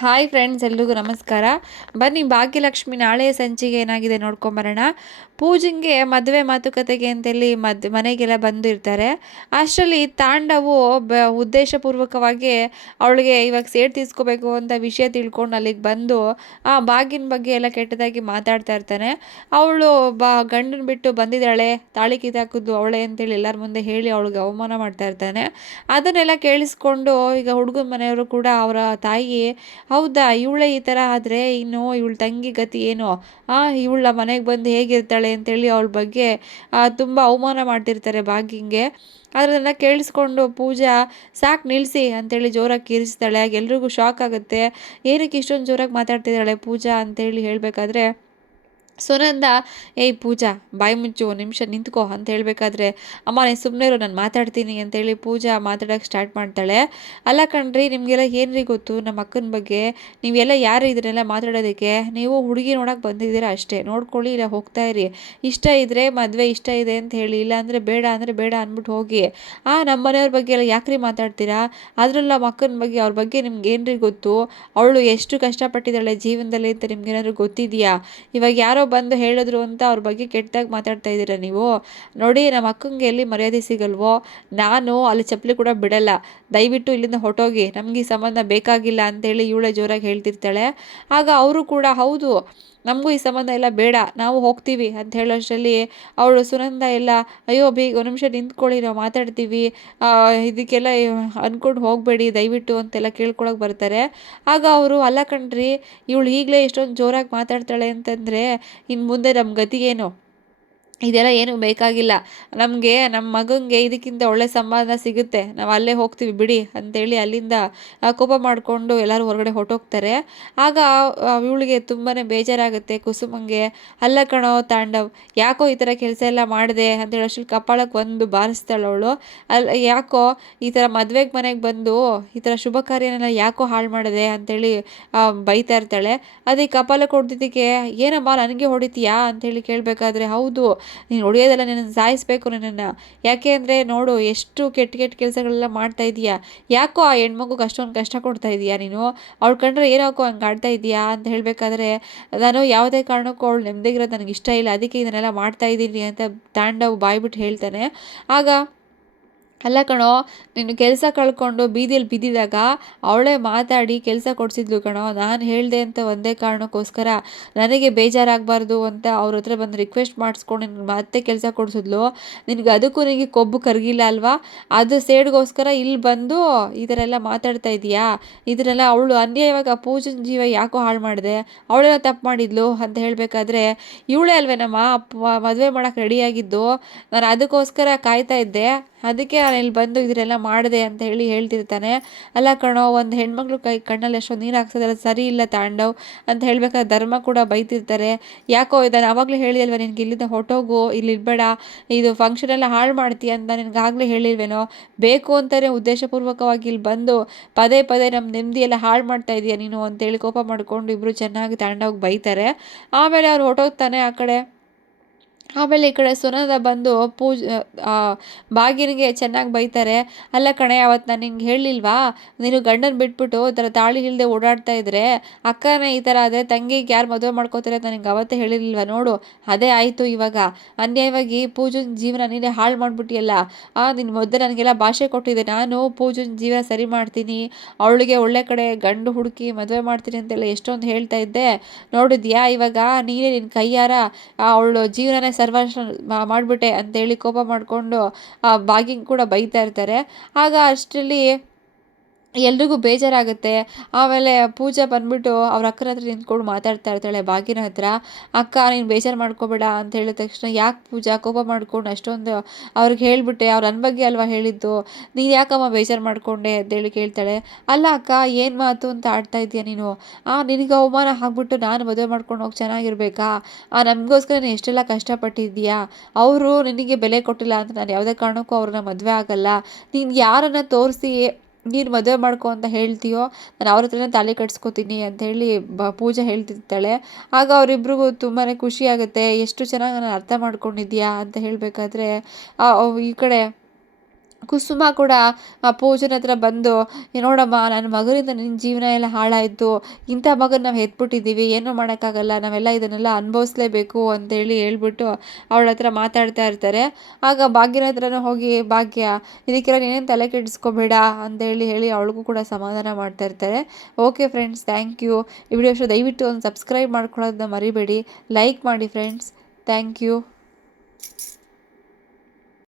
Hi friends ಎಲ್ರಿಗೂ ನಮಸ್ಕಾರ. ಬನ್ನಿ, ಭಾಗ್ಯಲಕ್ಷ್ಮಿ ನಾಳೆಯ ಸಂಚಿಗೆ ಏನಾಗಿದೆ ನೋಡ್ಕೊಂಬರೋಣ. ಪೂಜೆಗೆ ಮದುವೆ ಮಾತುಕತೆಗೆ ಅಂತೇಳಿ ಮದ್, ಮನೆಗೆಲ್ಲ ಬಂದಿರ್ತಾರೆ. ಅಷ್ಟರಲ್ಲಿ ತಾಂಡವು ಬ, ಉದ್ದೇಶಪೂರ್ವಕವಾಗಿ ಅವಳಿಗೆ ಇವಾಗ ಸೇಡ್ ತೀಸ್ಕೋಬೇಕು ಅಂತ ವಿಷಯ ತಿಳ್ಕೊಂಡು ಅಲ್ಲಿಗೆ ಬಂದು, ಆ ಬಾಗಿನ ಬಗ್ಗೆ ಎಲ್ಲ ಕೆಟ್ಟದಾಗಿ ಮಾತಾಡ್ತಾ ಇರ್ತಾನೆ. ಅವಳು ಬ, ಗಂಡನ ಬಿಟ್ಟು ಬಂದಿದ್ದಾಳೆ, ತಾಳಿ ಕಿತ್ತಾಕಿದ್ದು ಅವಳೆ ಅಂತೇಳಿ ಎಲ್ಲರ ಮುಂದೆ ಹೇಳಿ ಅವಳಿಗೆ ಅವಮಾನ ಮಾಡ್ತಾ ಇರ್ತಾನೆ. ಅದನ್ನೆಲ್ಲ ಕೇಳಿಸ್ಕೊಂಡು ಈಗ ಹುಡುಗನ ಮನೆಯವರು ಕೂಡ ಅವರ ತಾಯಿ ಹೌದಾ? ಇವಳೇ ಈ ಥರ ಆದರೆ ಇನ್ನು ಇವಳ ತಂಗಿ ಗತಿ ಏನು? ಆ, ಇವಳ ಮನೆಗೆ ಬಂದು ಹೇಗಿರ್ತಾಳೆ ಅಂತೇಳಿ ಅವಳ ಬಗ್ಗೆ ತುಂಬ ಅವಮಾನ ಮಾಡ್ತಿರ್ತಾರೆ ಭಾಗ್ಯಂಗೆ. ಅದನ್ನು ಕೇಳಿಸ್ಕೊಂಡು, ಪೂಜಾ, ಸಾಕು ನಿಲ್ಲಿಸಿ ಅಂತೇಳಿ ಜೋರಾಗಿ ಕಿರಿಸ್ತಾಳೆ. ಆಗ ಎಲ್ರಿಗೂ ಶಾಕ್ ಆಗುತ್ತೆ. ಏನಕ್ಕೆ ಇಷ್ಟೊಂದು ಜೋರಾಗಿ ಮಾತಾಡ್ತಿದ್ದಾಳೆ ಪೂಜಾ ಅಂತೇಳಿ ಹೇಳಬೇಕಾದ್ರೆ ಸುನಂದ, ಏಯ್ ಪೂಜಾ, ಬಾಯಿ ಮುಚ್ಚು, ಒಂದು ನಿಮಿಷ ನಿಂತ್ಕೋ ಅಂತ ಹೇಳಬೇಕಾದ್ರೆ, ಅಮ್ಮ, ನೀನು ಸುಮ್ಮನೆ ಇರೋ, ನಾನು ಮಾತಾಡ್ತೀನಿ ಅಂತೇಳಿ ಪೂಜಾ ಮಾತಾಡೋಕೆ ಸ್ಟಾರ್ಟ್ ಮಾಡ್ತಾಳೆ. ಅಲ್ಲ ಕಣ್ರಿ, ನಿಮಗೆಲ್ಲ ಏನ್ರಿ ಗೊತ್ತು? ನಮ್ಮ ಅಕ್ಕನ ಬಗ್ಗೆ ನೀವೆಲ್ಲ ಯಾರು ಇದನ್ನೆಲ್ಲ ಮಾತಾಡೋದಕ್ಕೆ? ನೀವು ಹುಡುಗಿ ನೋಡೋಕೆ ಬಂದಿದ್ದೀರಾ ಅಷ್ಟೇ. ನೋಡ್ಕೊಳ್ಳಿ, ಇಲ್ಲ ಹೋಗ್ತಾ ಇರಿ. ಇಷ್ಟ ಇದ್ದರೆ ಮದುವೆ, ಇಷ್ಟ ಇದೆ ಅಂತ ಹೇಳಿ, ಇಲ್ಲ ಅಂದರೆ ಬೇಡ ಅಂದರೆ ಬೇಡ ಅಂದ್ಬಿಟ್ಟು ಹೋಗಿ. ಆ ನಮ್ಮ ಮನೆಯವ್ರ ಬಗ್ಗೆ ಎಲ್ಲ ಯಾಕ್ರಿ ಮಾತಾಡ್ತೀರಾ? ಅದರಲ್ಲ ನಮ್ಮ ಅಕ್ಕನ ಬಗ್ಗೆ, ಅವ್ರ ಬಗ್ಗೆ ನಿಮ್ಗೆ ಏನ್ರಿ ಗೊತ್ತು? ಅವಳು ಎಷ್ಟು ಕಷ್ಟಪಟ್ಟಿದ್ದಾಳೆ ಜೀವನದಲ್ಲಿ ಅಂತ ನಿಮ್ಗೇನಾದ್ರು ಗೊತ್ತಿದೆಯಾ? ಇವಾಗ ಯಾರೋ ಬಂದು ಹೇಳಿದ್ರು ಅಂತ ಅವ್ರ ಬಗ್ಗೆ ಕೆಟ್ಟದಾಗಿ ಮಾತಾಡ್ತಾ ಇದ್ದೀರಾ ನೀವು? ನೋಡಿ, ನಮ್ಮ ಅಕ್ಕಂಗೆ ಎಲ್ಲಿ ಮರ್ಯಾದೆ ಸಿಗಲ್ವೋ? ನಾನು ಅಲ್ಲಿ ಚಪ್ಪಲಿ ಕೂಡ ಬಿಡಲ್ಲ. ದಯವಿಟ್ಟು ಇಲ್ಲಿಂದ ಹೊಟ್ಟೋಗಿ ನಮ್ಗೆ ಈ ಸಂಬಂಧ ಬೇಕಾಗಿಲ್ಲ ಅಂತೇಳಿ ಇವಳೆ ಜೋರಾಗಿ ಹೇಳ್ತಿರ್ತಾಳೆ. ಆಗ ಅವರು ಕೂಡ ಹೌದು. ನಮಗೂ ಈ ಸಂಬಂಧ ಎಲ್ಲ ಬೇಡ, ನಾವು ಹೋಗ್ತೀವಿ ಅಂತ ಹೇಳೋಷ್ಟರಲ್ಲಿ ಅವಳು ಸುನಂದ ಎಲ್ಲ, ಅಯ್ಯೋ, ಬೇಗ ಒಂದು ನಿಮಿಷ ನಿಂತ್ಕೊಳ್ಳಿ, ನಾವು ಮಾತಾಡ್ತೀವಿ. ಇದಕ್ಕೆಲ್ಲ ಅಂದ್ಕೊಂಡು ಹೋಗಬೇಡಿ, ದಯವಿಟ್ಟು ಅಂತೆಲ್ಲ ಕೇಳ್ಕೊಳಕ್ಕೆ ಬರ್ತಾರೆ. ಆಗ ಅವರು, ಅಲ್ಲ ಕಣ್ರಿ, ಇವಳು ಈಗಲೇ ಇಷ್ಟೊಂದು ಜೋರಾಗಿ ಮಾತಾಡ್ತಾಳೆ ಅಂತಂದರೆ ಇನ್ನು ಮುಂದೆ ನಮ್ಮ ಗತಿಗೇನು? ಇದೆಲ್ಲ ಏನು ಬೇಕಾಗಿಲ್ಲ. ನಮಗೆ ನಮ್ಮ ಮಗನಿಗೆ ಇದಕ್ಕಿಂತ ಒಳ್ಳೆ ಸಂಬಂಧ ಸಿಗುತ್ತೆ. ನಾವು ಅಲ್ಲೇ ಹೋಗ್ತೀವಿ, ಬಿಡಿ ಅಂತೇಳಿ ಅಲ್ಲಿಂದ ಕೋಪ ಮಾಡಿಕೊಂಡು ಎಲ್ಲರೂ ಹೊರಗಡೆ ಹೊರಟೋಗ್ತಾರೆ. ಆಗ ಇವಳಿಗೆ ತುಂಬಾ ಬೇಜಾರಾಗುತ್ತೆ. ಕುಸುಮಂಗೆ, ಅಲ್ಲ ಕಣೋ ತಾಂಡವ್, ಯಾಕೋ ಈ ಥರ ಕೆಲಸ ಎಲ್ಲ ಮಾಡಿದೆ? ಅಂತೇಳಿ ಅಷ್ಟು ಕಪಾಳಕ್ಕೆ ಒಂದು ಬಾರಿಸ್ತಾಳೆ ಅವಳು. ಅಲ್ಲಿ ಯಾಕೋ ಈ ಥರ ಮದುವೆಗೆ ಮನೆಗೆ ಬಂದು ಈ ಥರ ಶುಭ ಕಾರ್ಯನೆಲ್ಲ ಯಾಕೋ ಹಾಳು ಮಾಡಿದೆ? ಅಂತೇಳಿ ಬೈತಾ ಇರ್ತಾಳೆ. ಅದೇ ಕಪಾಲಕ್ಕೆ ಹೊಡೆದಿದ್ದಕ್ಕೆ, ಏನಮ್ಮ, ನನಗೆ ಹೊಡಿತೀಯಾ? ಅಂತೇಳಿ ಕೇಳಬೇಕಾದ್ರೆ, ಹೌದು ನೀನು ಹೊಡೆಯೋದೆಲ್ಲ ನಿನ್ನನ್ನು ಸಾಯಿಸ್ಬೇಕು ನಿನ್ನನ್ನು. ಯಾಕೆ ಅಂದರೆ ನೋಡು, ಎಷ್ಟು ಕೆಟ್ಟ ಕೆಟ್ಟ ಕೆಲಸಗಳೆಲ್ಲ ಮಾಡ್ತಾ ಇದೀಯಾ? ಯಾಕೋ ಆ ಹೆಣ್ಮಗುಗೆ ಅಷ್ಟೊಂದು ಕಷ್ಟ ಕೊಡ್ತಾ ಇದೀಯಾ ನೀನು? ಅವ್ಳು ಕಂಡ್ರೆ ಏನಾಕೋ ಹಂಗೆ ಆಡ್ತಾ ಇದೀಯಾ ಅಂತ ಹೇಳಬೇಕಾದ್ರೆ, ನಾನು ಯಾವುದೇ ಕಾರಣಕ್ಕೂ ಅವಳು ನೆಮ್ಮದಿಗಿರೋದು ನನಗೆ ಇಷ್ಟ ಇಲ್ಲ, ಅದಕ್ಕೆ ಇದನ್ನೆಲ್ಲ ಮಾಡ್ತಾ ಇದ್ದೀನಿ ಅಂತ ತಾಂಡವ್ ಬಾಯ್ಬಿಟ್ಟು ಹೇಳ್ತಾನೆ. ಆಗ ಅಲ್ಲ ಕಣೋ, ನೀನು ಕೆಲಸ ಕಳ್ಕೊಂಡು ಬೀದಿಯಲ್ಲಿ ಬಿದ್ದಿದಾಗ ಅವಳೇ ಮಾತಾಡಿ ಕೆಲಸ ಕೊಡಿಸಿದ್ಲು ಕಣೋ. ನಾನು ಹೇಳಿದೆ ಅಂತ ಒಂದೇ ಕಾರಣಕ್ಕೋಸ್ಕರ ನನಗೆ ಬೇಜಾರಾಗಬಾರ್ದು ಅಂತ ಅವ್ರ ಹತ್ರ ಬಂದು ರಿಕ್ವೆಸ್ಟ್ ಮಾಡಿಸ್ಕೊಂಡು ನಿನ್ಗೆ ಮತ್ತೆ ಕೆಲಸ ಕೊಡಿಸಿದ್ಲು. ನಿನಗೆ ಅದಕ್ಕೂ ನಿನಗೆ ಕೊಬ್ಬು ಕರಗಿಲ್ಲ ಅಲ್ವಾ? ಅದು ಸೇಡ್ಗೋಸ್ಕರ ಇಲ್ಲಿ ಬಂದು ಈ ಥರ ಎಲ್ಲ ಮಾತಾಡ್ತಾ ಇದೀಯಾ? ಇದನ್ನೆಲ್ಲ ಅವಳು ಅನ್ಯಾಯವಾಗ ಪೂಜನ್ ಜೀವ ಯಾಕೋ ಹಾಳು ಮಾಡಿದೆ? ಅವಳೆಲ್ಲ ತಪ್ಪು ಮಾಡಿದ್ಲು ಅಂತ ಹೇಳಬೇಕಾದ್ರೆ ಇವಳೇ ಅಲ್ವೇನಮ್ಮ? ಮದುವೆ ಮಾಡೋಕ್ಕೆ ರೆಡಿಯಾಗಿದ್ದು ನಾನು ಅದಕ್ಕೋಸ್ಕರ ಕಾಯ್ತಾ ಇದ್ದೆ. ಅದಕ್ಕೆ ನಾನು ಬಂದು ಇದರೆಲ್ಲ ಮಾಡಿದೆ ಅಂತ ಹೇಳಿ ಹೇಳ್ತಿರ್ತಾನೆ. ಅಲ್ಲ ಕಣೋ, ಒಂದು ಹೆಣ್ಮಕ್ಳು ಕೈ ಕಣ್ಣಲ್ಲಿ ಎಷ್ಟೊಂದು ನೀರು ಹಾಕ್ಸೋದಲ್ಲ ಸರಿ ಇಲ್ಲ ತಾಂಡವ್ ಅಂತ ಹೇಳ್ಬೇಕಾದ್ರೆ ಧರ್ಮ ಕೂಡ ಬೈತಿರ್ತಾರೆ. ಯಾಕೋ ಇದನ್ನು ಅವಾಗಲೇ ಹೇಳಿದಲ್ವ ನಿನ್ಗೆ ಇಲ್ಲಿಂದ ಹೊಟ್ಟೋಗು ಇಲ್ಲಿ ಇರಬೇಡ, ಇದು ಫಂಕ್ಷನ್ ಎಲ್ಲ ಹಾಳು ಮಾಡ್ತೀಯ ಅಂತ ನಿನ್ಗೆ ಆಗಲೇ ಹೇಳಿಲ್ವೇನೋ? ಬೇಕು ಅಂತಲೇ ಉದ್ದೇಶಪೂರ್ವಕವಾಗಿ ಇಲ್ಲಿ ಬಂದು ಪದೇ ಪದೇ ನಮ್ಮ ನೆಮ್ಮದಿ ಎಲ್ಲ ಹಾಳು ಮಾಡ್ತಾ ಇದೀಯ ನೀನು ಅಂತೇಳಿ ಕೋಪ ಮಾಡಿಕೊಂಡು ಇಬ್ಬರು ಚೆನ್ನಾಗಿ ತಾಂಡವ್ಗೆ ಬೈತಾರೆ. ಆಮೇಲೆ ಅವ್ರು ಹೊಟ್ಟೋಗ್ತಾನೆ ಆ ಕಡೆ. ಆಮೇಲೆ ಈ ಕಡೆ ಸುನಂದ ಬಂದು ಪೂಜ್ ಬಾಗಿನಿಗೆ ಚೆನ್ನಾಗಿ ಬೈತಾರೆ. ಅಲ್ಲ ಕಣೆ ಅವತ್ತು ನಾನು ನಿಂಗೆ ಹೇಳಿಲ್ವಾ ನೀನು ಗಂಡನ ಬಿಟ್ಬಿಟ್ಟು ಈ ಥರ ತಾಳಿ ಇಲ್ಲದೆ ಓಡಾಡ್ತಾ ಇದ್ರೆ, ಅಕ್ಕನೇ ಈ ಥರ ಆದರೆ ತಂಗಿಗೆ ಯಾರು ಮದುವೆ ಮಾಡ್ಕೋತಾರೆ ಅಂತ ನಿಂಗೆ ಅವತ್ತೇ ಹೇಳಿರ್ಲಿಲ್ವ? ನೋಡು, ಅದೇ ಆಯಿತು ಇವಾಗ. ಅನ್ಯಾಯವಾಗಿ ಪೂಜನ್ ಜೀವನ ನೀನೇ ಹಾಳು ಮಾಡಿಬಿಟ್ಟಿಯಲ್ಲ. ನಿನ್ನ ಮೊದಲು ನನಗೆಲ್ಲ ಭಾಷೆ ಕೊಟ್ಟಿದ್ದೆ ನಾನು ಪೂಜನ್ ಜೀವನ ಸರಿ ಮಾಡ್ತೀನಿ. ಅವಳಿಗೆ ಒಳ್ಳೆ ಕಡೆ ಗಂಡು ಹುಡುಕಿ ಮದುವೆ ಮಾಡ್ತೀನಿ ಅಂತೆಲ್ಲ ಎಷ್ಟೊಂದು ಹೇಳ್ತಾ ಇದ್ದೆ. ನೋಡಿದ್ಯಾ ಇವಾಗ? ನೀನೇ ನಿನ್ನ ಕೈಯಾರ ಅವಳು ಜೀವನನೇ ಸರ್ವನಾಶ ಮಾಡಿಬಿಟ್ಟೆ ಅಂತೇಳಿ ಕೋಪ ಮಾಡಿಕೊಂಡು ಭಾಗ್ಯಂಗೆ ಕೂಡ ಬೈತಾ ಇರ್ತಾರೆ. ಆಗ ಅಷ್ಟರಲ್ಲಿ ಎಲ್ರಿಗೂ ಬೇಜಾರಾಗುತ್ತೆ. ಆಮೇಲೆ ಪೂಜಾ ಬಂದ್ಬಿಟ್ಟು ಅವ್ರ ಅಕ್ಕನ ಹತ್ರ ನಿಂತ್ಕೊಂಡು ಮಾತಾಡ್ತಾ ಇರ್ತಾಳೆ, ಭಾಗ್ಯನ ಹತ್ರ, ಅಕ್ಕ, ನೀನು ಬೇಜಾರು ಮಾಡ್ಕೋಬೇಡ ಅಂತ ಹೇಳಿದ ತಕ್ಷಣ ಯಾಕೆ ಪೂಜಾ ಕೋಪ ಮಾಡ್ಕೊಂಡು ಅಷ್ಟೊಂದು ಅವ್ರಿಗೆ ಹೇಳಿಬಿಟ್ಟೆ, ಅವ್ರ ನನ್ನ ಬಗ್ಗೆ ಅಲ್ವಾ ಹೇಳಿದ್ದು? ನೀನು ಯಾಕಮ್ಮ ಬೇಜಾರು ಮಾಡಿಕೊಂಡೆ? ಅಂತೇಳಿ ಕೇಳ್ತಾಳೆ. ಅಲ್ಲ ಅಕ್ಕ, ಏನು ಮಾತು ಅಂತ ಆಡ್ತಾ ಇದೆಯಾ ನೀನು? ಆ, ನಿನಗೆ ಅವಮಾನ ಹಾಕ್ಬಿಟ್ಟು ನಾನು ಮದುವೆ ಮಾಡ್ಕೊಂಡು ಹೋಗಿ ಚೆನ್ನಾಗಿರ್ಬೇಕಾ? ಆ, ನಮಗೋಸ್ಕರ ನೀನು ಎಷ್ಟೆಲ್ಲ ಕಷ್ಟಪಟ್ಟಿದ್ದೀಯಾ? ಅವರು ನಿನಗೆ ಬೆಲೆ ಕೊಟ್ಟಿಲ್ಲ ಅಂತ ನಾನು ಯಾವುದೇ ಕಾರಣಕ್ಕೂ ಅವ್ರನ್ನ ಮದುವೆ ಆಗಲ್ಲ. ನೀನು ಯಾರನ್ನು ತೋರಿಸಿ ನೀನು ಮದುವೆ ಮಾಡ್ಕೊ ಅಂತ ಹೇಳ್ತೀಯೋ, ನಾನು ಅವ್ರ ಹತ್ರನೇ ತಾಳಿ ಕಟ್ಸ್ಕೊತೀನಿ ಅಂತ ಹೇಳಿ ಬ, ಪೂಜೆ ಹೇಳ್ತಿರ್ತಾಳೆ. ಆಗ ಅವರಿಬ್ರಿಗೂ ತುಂಬಾ ಖುಷಿ ಆಗುತ್ತೆ. ಎಷ್ಟು ಚೆನ್ನಾಗಿ ನಾನು ಅರ್ಥ ಮಾಡ್ಕೊಂಡಿದ್ಯಾ ಅಂತ ಹೇಳಬೇಕಾದ್ರೆ ಈ ಕಡೆ ಕುಸುಮ ಕೂಡ ಪೂಜನ ಹತ್ರ ಬಂದು "ಈ ನೋಡಮ್ಮ, ನನ್ನ ಮಗನಿಂದ ನಿನ್ನ ಜೀವನ ಎಲ್ಲ ಹಾಳಾಯಿತು. ಇಂಥ ಮಗನ ನಾವು ಹೆದ್ಬಿಟ್ಟಿದ್ದೀವಿ ಏನೂ ಮಾಡೋಕ್ಕಾಗಲ್ಲ. ನಾವೆಲ್ಲ ಇದನ್ನೆಲ್ಲ ಅನುಭವಿಸ್ಲೇಬೇಕು ಅಂತೇಳಿ ಹೇಳ್ಬಿಟ್ಟು ಅವಳ ಹತ್ರ ಮಾತಾಡ್ತಾ ಇರ್ತಾರೆ. ಆಗ ಭಾಗ್ಯನ ಹತ್ರನೂ ಹೋಗಿ, ಭಾಗ್ಯ, ಇದಕ್ಕೆಲ್ಲ ನೀನೇನು ತಲೆ ಕೆಡಿಸ್ಕೊಬೇಡ ಅಂತೇಳಿ ಹೇಳಿ ಅವಳಿಗೂ ಕೂಡ ಸಮಾಧಾನ ಮಾಡ್ತಾ ಇರ್ತಾರೆ. Okay friends, thank you. ಈ ವಿಡಿಯೋ ಶೋ ದಯವಿಟ್ಟು ಒಂದು ಸಬ್ಸ್ಕ್ರೈಬ್ ಮಾಡ್ಕೊಳ್ಳೋದನ್ನ ಮರಿಬೇಡಿ. ಲೈಕ್ ಮಾಡಿ ಫ್ರೆಂಡ್ಸ್. Thank you.